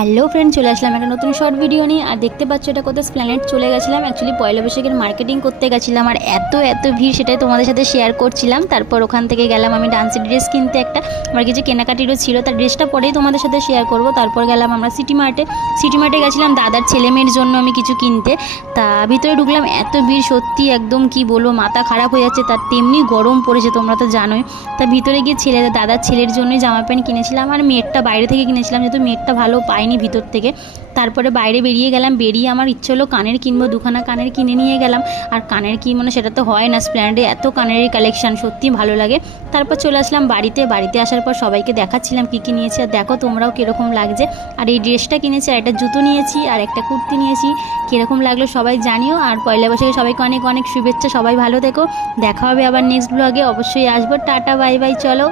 Hello friend, চলে আসলাম একটা নতুন শর্ট ভিডিও নিয়ে। আর দেখতে পাচ্ছ এটা কোথাও স্প্ল্যানেড চলে গেছিলাম। অ্যাকচুয়ালি পয়লা বৈশাখের মার্কেটিং করতে গেছিলাম, আর এত ভিড় সেটাই তোমাদের সাথে শেয়ার করছিলাম। তারপর ওখান থেকে গেলাম আমি ডান্সের ড্রেস কিনতে, একটা আমার কিছু কেনাকাটিরও ছিল, তার ড্রেসটা পরেই তোমাদের সাথে শেয়ার করব। তারপর গেলাম আমরা সিটি মার্টে গেছিলাম দাদার ছেলে মেয়ের জন্য আমি কিছু কিনতে। তা ভিতরে ঢুকলাম, এত ভিড় সত্যি একদম কি বলবো, মাথা খারাপ হয়ে যাচ্ছে। তার তেমনি গরম পড়েছে, তোমরা তো জানোই। তা ভিতরে গিয়ে দাদার ছেলের জন্যই জামা প্যান্ট কিনেছিলাম, আর মেয়েরটা বাইরে থেকে কিনেছিলাম, যেহেতু মেয়েরটা ভালো পাইনি ভিতর থেকে। তারপরে বাইরে বেরিয়ে আমার ইচ্ছে হলো কানের কিনবো, দুখানা কানের কিনে নিয়ে গেলাম। আর কানের কি মানে সেটা তো হয় না, স্প্ল্যান্ডে এত কানেরই কালেকশান, সত্যি ভালো লাগে। তারপর চলে আসলাম বাড়িতে আসার পর সবাইকে দেখাচ্ছিলাম কী নিয়েছি, আর দেখো তোমরাও কীরকম লাগছে। আর এই ড্রেসটা কিনেছি, আর একটা জুতো নিয়েছি, আর একটা কুর্তি নিয়েছি। কীরকম লাগলো সবাই জানিও। আর পয়লা বৈশাখে সবাইকে অনেক শুভেচ্ছা, সবাই ভালো থেকো। দেখা হবে আবার নেক্সট ব্লগে, অবশ্যই আসবো। টাটা বাই বাই, চলো।